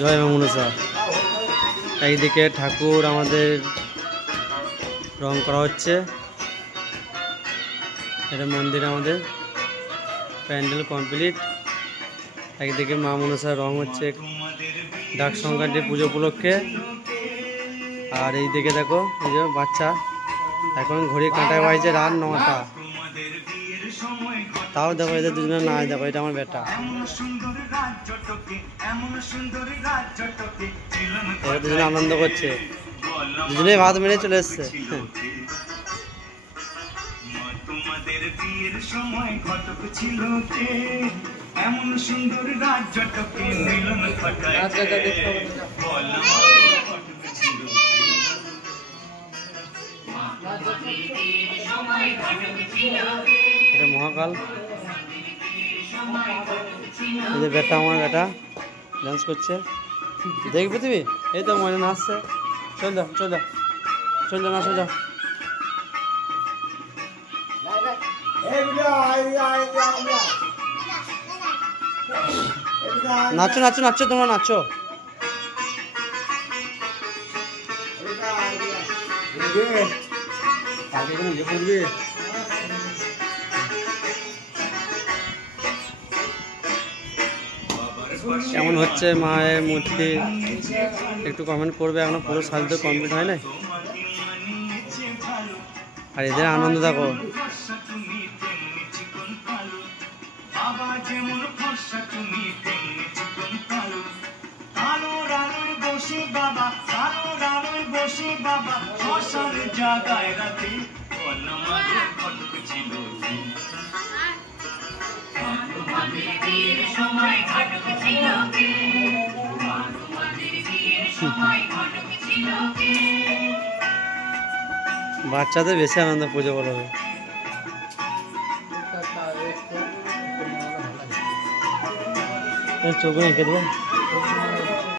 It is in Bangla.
জয় মা মনসা। একদিকে ঠাকুর আমাদের রং করা হচ্ছে, এটা মন্দির আমাদের প্যান্ডেল কমপ্লিট। একদিকে মা মনসার রং হচ্ছে ডাক সংক্রান্তি পুজো উপলক্ষে। আর এই দিকে দেখো এই যে বাচ্চা, এখন ঘড়ি কাঁটায় বাজছে রাত 9টা, তাও দেখো এদের দুজনে নাই। দেখো এটা আমার বেটা, এরা দুজনে আনন্দ করছে, দুজনেই ভাত মেরে চলে এসছে। তোমাদের বিয়ের সময় ঘটক ছিল কে, এমন সুন্দর রাজ্যটকে মিলন ঘটায়। এটা মহাকাল, এই যে বেটা, আমার বেটা ডান্স করছে, দেখবে তুমি? এই তো মনে নাচছে। চল যাও, চল যাও, চল যাও, নাচো যাও। নাচো নাচো নাচো, তোমরা নাচো। কেমন হচ্ছে মায়ের মূর্তি একটু কমেন্ট করবে, এখনো পুরো সাজতে কমপ্লিট হয় না। আর এদের আনন্দ দেখো। বাচ্চাদের বেশি আনন্দ পুজো বলা হবে। চোখ এঁকে দেবো।